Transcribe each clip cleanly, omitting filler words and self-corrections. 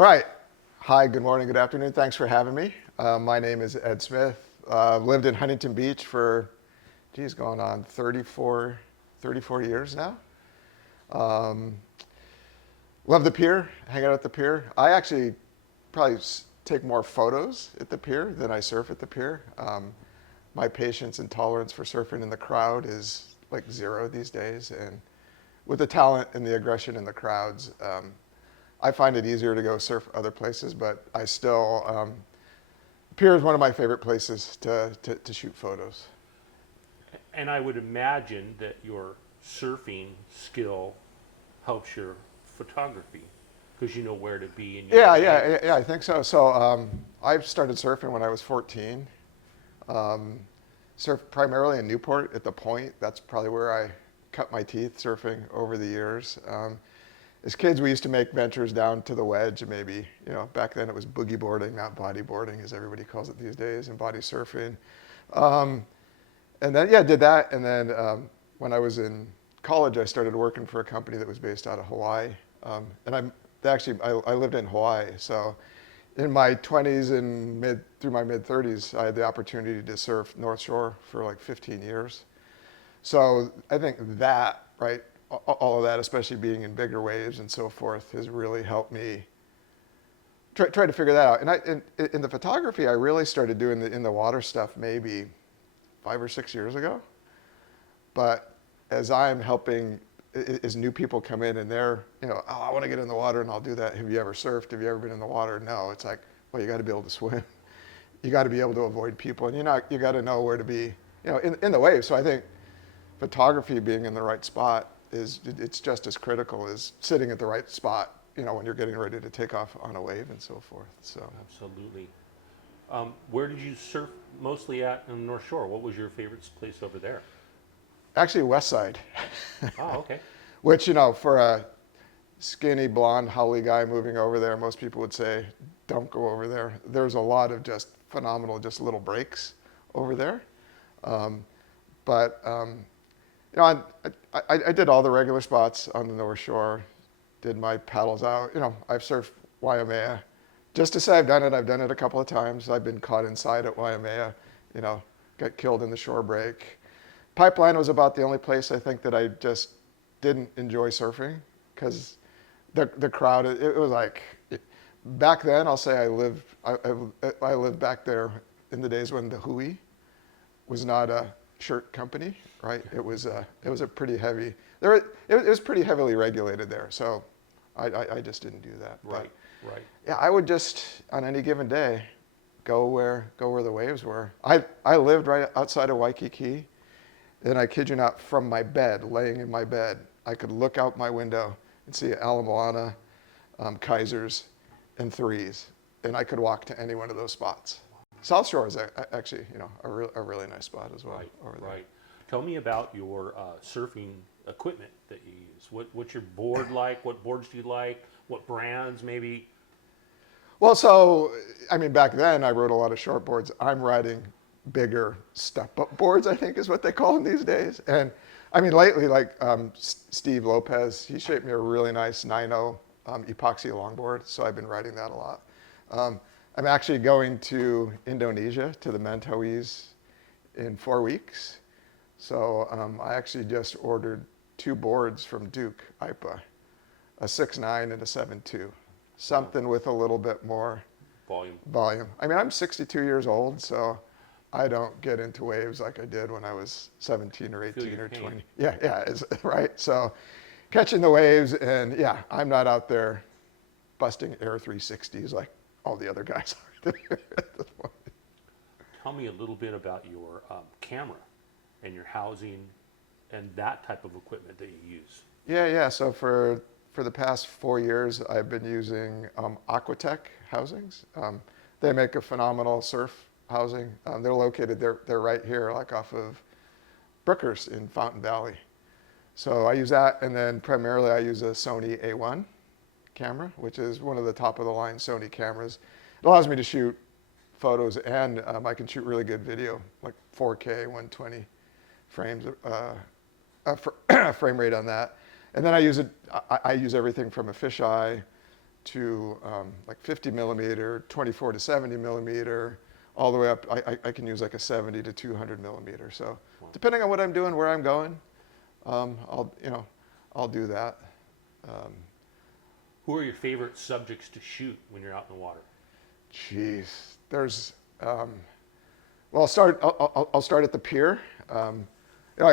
All right. Hi, good morning, good afternoon. Thanks for having me. My name is Ed Smith. Lived in Huntington Beach for, going on 34 years now. Um, Love the pier, hang out at the pier. I actually probably take more photos at the pier than I surf at the pier. My patience and tolerance for surfing in the crowd is like zero these days. And with the talent and the aggression in the crowds, I find it easier to go surf other places, but I still, pier is one of my favorite places to shoot photos. And I would imagine that your surfing skill helps your photography because you know where to be and you know Yeah, the yeah, yeah, angles. yeah, I think so. So I started surfing when I was 14. Um, Surfed primarily in Newport at the Point. That's probably where I cut my teeth surfing over the years. As kids, we used to make ventures down to the wedge, maybe, back then it was boogie boarding, not bodyboarding, as everybody calls it these days, and body surfing. Um, and then, yeah, did that. And then when I was in college, I started working for a company that was based out of Hawaii. I lived in Hawaii. So in my 20s and through my mid 30s, I had the opportunity to surf North Shore for like 15 years. So I think that, right, all of that, especially being in bigger waves and so forth, has really helped me try to figure that out. And in the photography, I really started doing the in the water stuff maybe 5 or 6 years ago. But as I'm helping, as new people come in and they're, oh, I want to get in the water and I'll do that. Have you ever surfed? Have you ever been in the water? No. It's like, well, you got to be able to swim. You got to be able to avoid people, and you got to know where to be, in the wave. So I think photography being in the right spot it's just as critical as sitting at the right spot, when you're getting ready to take off on a wave and so forth. So Absolutely. Where did you surf mostly at in the North Shore? What was your favorite place over there? actually, West Side, Oh, okay. which for a skinny blonde Holly guy moving over there, most people would say, don't go over there. There's a lot of just phenomenal, just little breaks over there. Um, but I did all the regular spots on the North Shore, did my paddles out. I've surfed Waimea. Just to say I've done it a couple of times. I've been caught inside at Waimea, you know, got killed in the shore break. Pipeline was about the only place I think that I just didn't enjoy surfing because the crowd, it was like, back then I'll say I lived back there in the days when the Hui was not a shirt company, right? It was a pretty heavy, it was pretty heavily regulated there. So I just didn't do that. But Right, right. yeah, I would just, on any given day, go where the waves were. I lived right outside of Waikiki, and I kid you not, from my bed, laying in my bed, I could look out my window and see Ala Moana, Kaisers, and Threes, and I could walk to any one of those spots. South Shore is actually, a really nice spot as well Right, over there. right. Tell me about your surfing equipment that you use. What's your board like? What boards do you like? What brands maybe? Well, so, I mean, back then I rode a lot of short boards. I'm riding bigger step-up boards, I think is what they call them these days. And I mean, lately, like Steve Lopez, he shaped me a really nice 9.0 epoxy longboard, so I've been riding that a lot. I'm actually going to Indonesia, to the Mentawais, in 4 weeks. So I actually just ordered two boards from Duke IPA, a 6.9 and a 7.2. Wow, Something with a little bit more volume. volume. I mean, I'm 62 years old, so I don't get into waves like I did when I was 17 or Feel 18 your or pain. 20. Yeah, yeah, right. So catching the waves, and yeah, I'm not out there busting Air 360s like all the other guys are at this point. Tell me a little bit about your camera and your housing and that type of equipment that you use. Yeah, yeah. So for the past 4 years, I've been using Aquatech housings. They make a phenomenal surf housing. They're located, they're right here, like off of Brookers in Fountain Valley. So I use that, and then primarily I use a Sony A1 camera, which is one of the top of the line Sony cameras. It allows me to shoot photos, and I can shoot really good video, like 4K, 120 frames, frame rate on that. And then I use everything from a fisheye to like 50 millimeter, 24 to 70 millimeter, all the way up. I can use like a 70 to 200 millimeter. So depending on what I'm doing, where I'm going, I'll do that. Who are your favorite subjects to shoot when you're out in the water? Geez, there's. Well, I'll start at the pier. I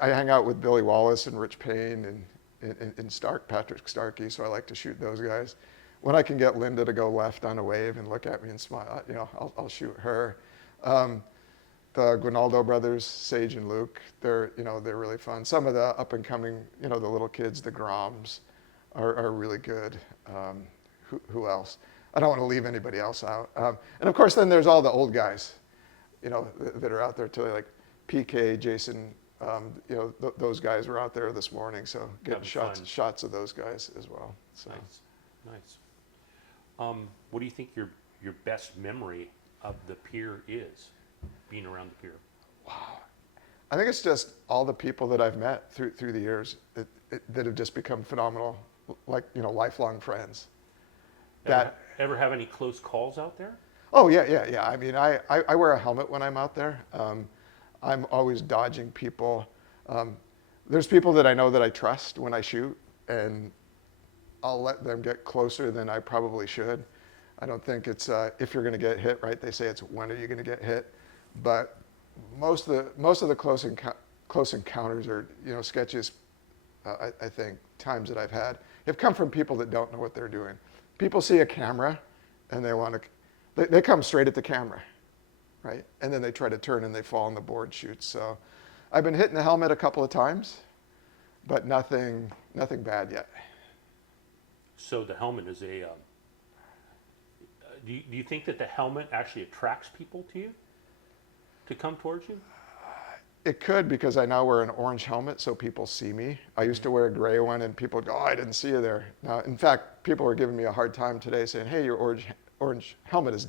hang out with Billy Wallace and Rich Payne and Patrick Starkey, so I like to shoot those guys. When I can get Linda to go left on a wave and look at me and smile, I'll shoot her. The Guinaldo brothers, Sage and Luke, they're really fun. Some of the up and coming, the little kids, the Groms, are really good. Who else? I don't want to leave anybody else out. And of course, then there's all the old guys, that are out there too, like PK, Jason. Those guys were out there this morning, so getting shots of those guys as well. So. Nice. What do you think your best memory of the pier is, being around the pier? Wow, I think it's just all the people that I've met through the years that have just become phenomenal, like lifelong friends. Ever have any close calls out there? Oh yeah. I mean, I wear a helmet when I'm out there. I'm always dodging people. There's people that I know that I trust when I shoot, and I'll let them get closer than I probably should. I don't think it's if you're going to get hit, right? They say it's when are you going to get hit, but most of the close encounters or sketches, I think times that I've had have come from people that don't know what they're doing. People see a camera, and they come straight at the camera, right? And then they try to turn and they fall on the board shoots. So I've been hitting the helmet a couple of times, but nothing bad yet. So the helmet is a. Do you think that the helmet actually attracts people to you, to come towards you? It could, because I now wear an orange helmet, so people see me. I used to wear a gray one, and people would go, "Oh, I didn't see you there." Now, in fact, people were giving me a hard time today, saying, "Hey, your orange helmet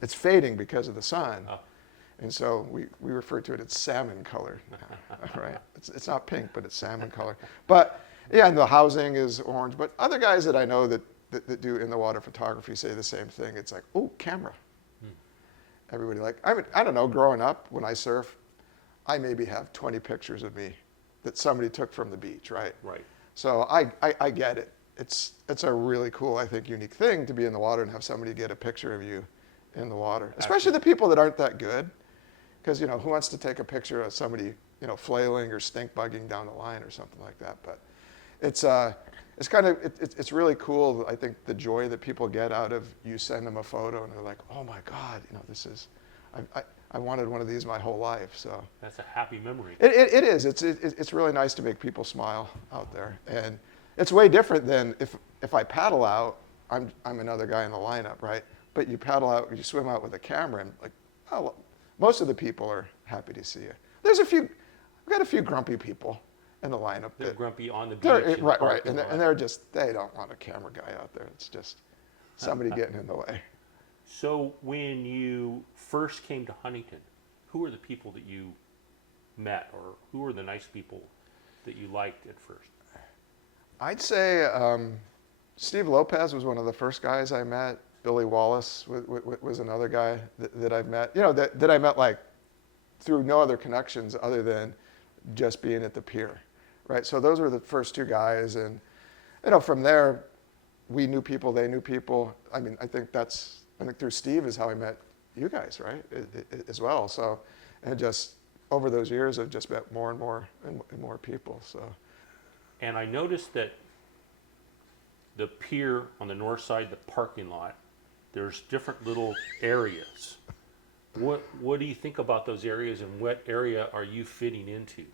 it's fading because of the sun." Oh. And so we refer to it as salmon color, right? It's not pink, but it's salmon color. But yeah, and the housing is orange. But other guys that I know that do in the water photography say the same thing. It's like, oh, camera. Everybody I don't know, growing up when I surf, I maybe have 20 pictures of me that somebody took from the beach, right? Right. So I get it. It's a really cool, I think, unique thing to be in the water and have somebody get a picture of you in the water, especially the people that aren't that good. Because, who wants to take a picture of somebody, flailing or stink bugging down the line or something like that? But it's really cool. I think the joy that people get out of you send them a photo and they're like, oh my God, this is, I wanted one of these my whole life. So that's a happy memory. It is. It's really nice to make people smile out there, and it's way different than if I paddle out, I'm another guy in the lineup, right? But you paddle out, you swim out with a camera, and like, oh, most of the people are happy to see you. I've got a few grumpy people in the lineup. They're grumpy on the beach. Right, and they don't want a camera guy out there. It's just somebody getting in the way. So when you first came to Huntington, who were the people that you met, or who were the nice people that you liked at first? I'd say Steve Lopez was one of the first guys I met. Billy Wallace was another guy that I've met. That I met like through no other connections other than just being at the pier, right? So those were the first two guys, and from there, we knew people, they knew people. I mean, I think through Steve is how I met you guys, right? As well. So, and just over those years, I've just met more and more and more people. So, and I noticed that the pier on the north side, the parking lot, there's different little areas. What do you think about those areas, and what area are you fitting into?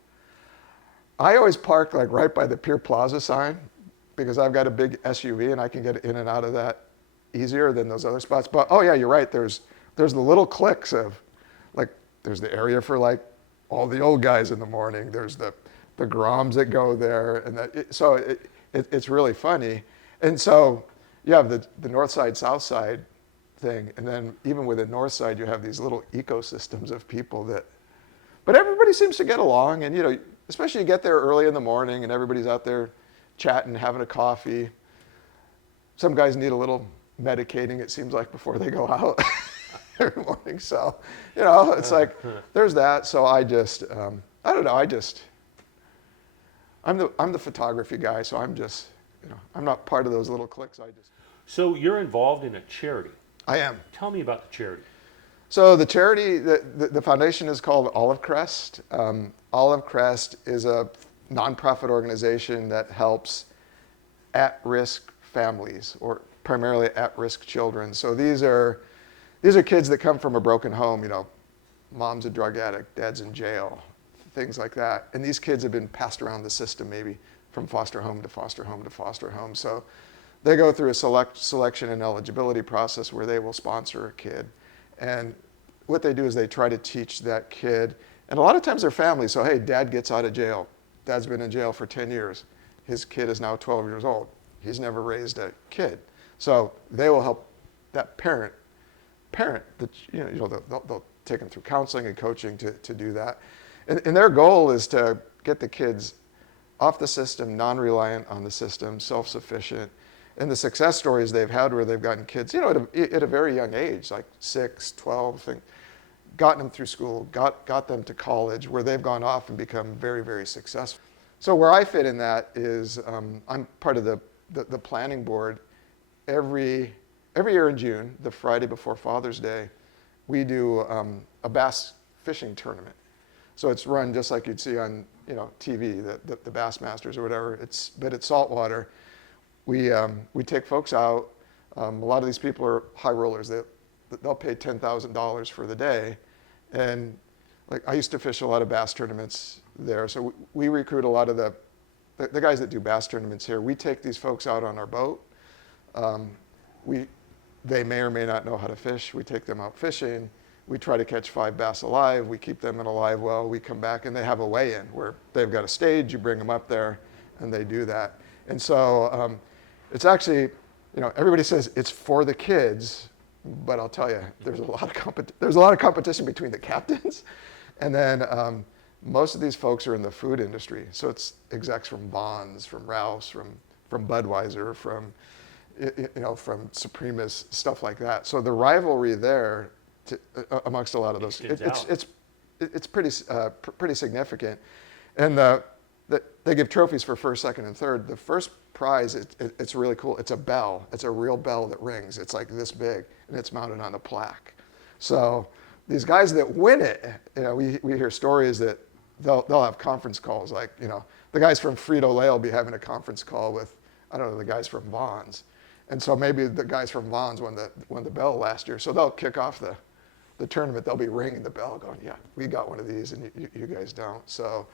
I always park like right by the Pier Plaza sign because I've got a big SUV and I can get in and out of that easier than those other spots. But oh yeah, you're right. There's the little cliques of like there's the area for like all the old guys in the morning. There's the Groms that go there, and so it's really funny. And so you have the north side, south side thing, and then even with the north side, you have these little ecosystems of people but everybody seems to get along, and especially you get there early in the morning and everybody's out there chatting, having a coffee. some guys need a little medicating, it seems like, before they go out every morning. So, it's like, there's that. So I just, I don't know, I'm the photography guy, so I'm just, I'm not part of those little cliques. So you're involved in a charity. I am. Tell me about the charity. So the charity, the foundation is called Olive Crest. Olive Crest is a nonprofit organization that helps at-risk families, or primarily at-risk children. So these are kids that come from a broken home. Mom's a drug addict, dad's in jail, things like that. And these kids have been passed around the system, maybe from foster home to foster home to foster home. So they go through a selection and eligibility process where they will sponsor a kid. And what they do is they try to teach that kid, and a lot of times they're families. So, hey, dad gets out of jail. Dad's been in jail for 10 years. His kid is now 12 years old. He's never raised a kid. So they will help that parent, they'll take them through counseling and coaching to do that. And their goal is to get the kids off the system, non-reliant on the system, self-sufficient. And the success stories they've had where they've gotten kids, at a very young age, like 6, 12, gotten them through school, got them to college, where they've gone off and become very, very successful. So where I fit in that is I'm part of the planning board. Every year in June, the Friday before Father's Day, we do a bass fishing tournament. So it's run just like you'd see on TV, the Bass Masters or whatever. But it's saltwater. We take folks out. A lot of these people are high rollers. They'll pay $10,000 for the day. And like I used to fish a lot of bass tournaments there. So we recruit a lot of the guys that do bass tournaments here. We take these folks out on our boat. They may or may not know how to fish. We take them out fishing. We try to catch 5 bass alive. We keep them in a live well. We come back and they have a weigh-in where they've got a stage. You bring them up there and they do that. And so it's actually, everybody says it's for the kids, but I'll tell you, there's a lot of competition between the captains, and then most of these folks are in the food industry. So it's execs from Vons, from Ralph's, from Budweiser, from Supremus, stuff like that. So the rivalry there amongst a lot of those, it's pretty significant, and they give trophies for first, second, and third. The first prize, it's really cool. It's a bell. It's a real bell that rings. It's like this big, and it's mounted on a plaque. So these guys that win it, we hear stories that they'll have conference calls. Like, the guys from Frito-Lay will be having a conference call with, I don't know, the guys from Vons. And so maybe the guys from Vons won the bell last year. So they'll kick off the tournament. They'll be ringing the bell going, yeah, we got one of these and you guys don't. So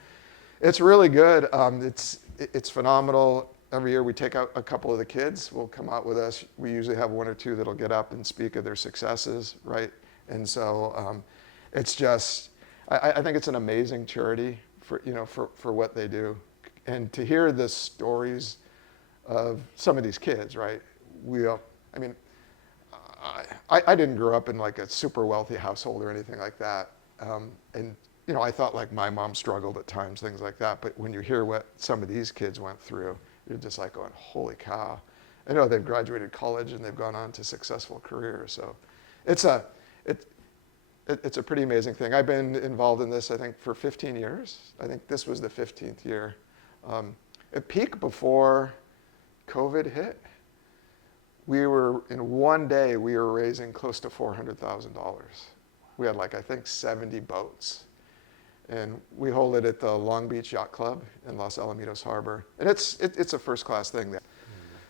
it's really good. It's phenomenal. Every year we take out a couple of the kids will come out with us. We usually have 1 or 2 that'll get up and speak of their successes, right? And so it's just, I think it's an amazing charity for what they do. And to hear the stories of some of these kids, right? I didn't grow up in like a super wealthy household or anything like that. And I thought like my mom struggled at times, things like that. But when you hear what some of these kids went through, you're just like going, holy cow. I know they've graduated college and they've gone on to successful careers. So it's a pretty amazing thing. I've been involved in this, I think, for 15 years. I think this was the 15th year. It peaked before COVID hit. In one day, we were raising close to $400,000. We had I think 70 boats. And we hold it at the Long Beach Yacht Club in Los Alamitos Harbor. And it's a first class thing there.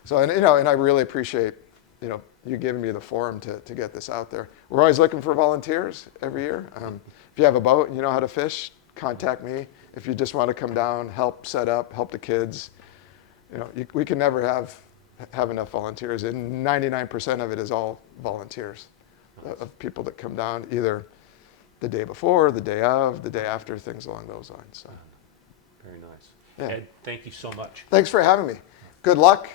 So, and I really appreciate, you giving me the forum to get this out there. We're always looking for volunteers every year. If you have a boat and you know how to fish, contact me. If you just want to come down, help set up, help the kids, we can never have enough volunteers, and 99% of it is all volunteers of people that come down either the day before, the day of, the day after, things along those lines. So, very nice. Yeah. Ed, thank you so much. Thanks for having me. Good luck.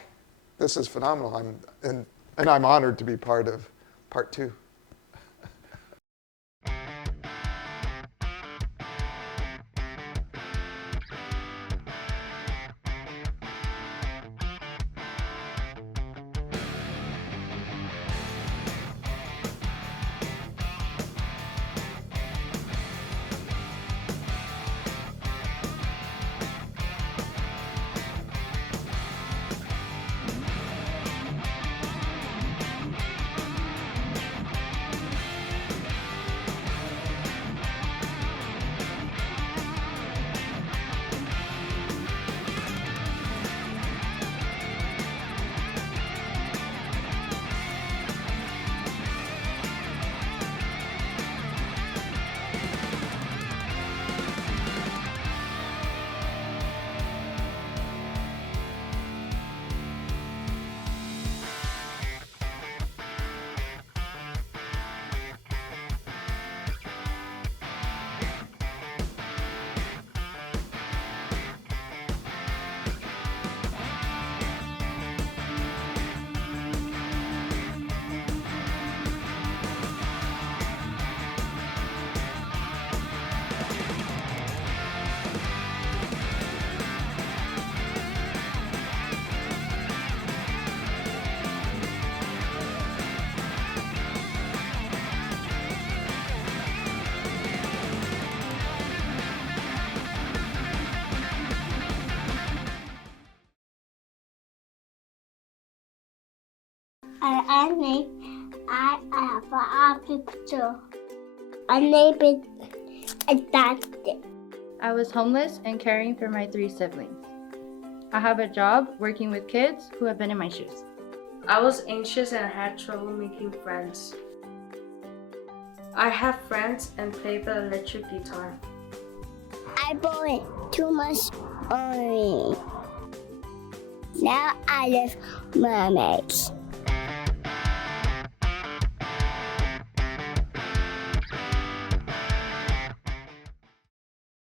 This is phenomenal. And I'm honored to be part of part 2. I have an picture. I named it adopted. I was homeless and caring for my 3 siblings. I have a job working with kids who have been in my shoes. I was anxious and had trouble making friends. I have friends and play the electric guitar. I bought too much orange. Now I love mermaids.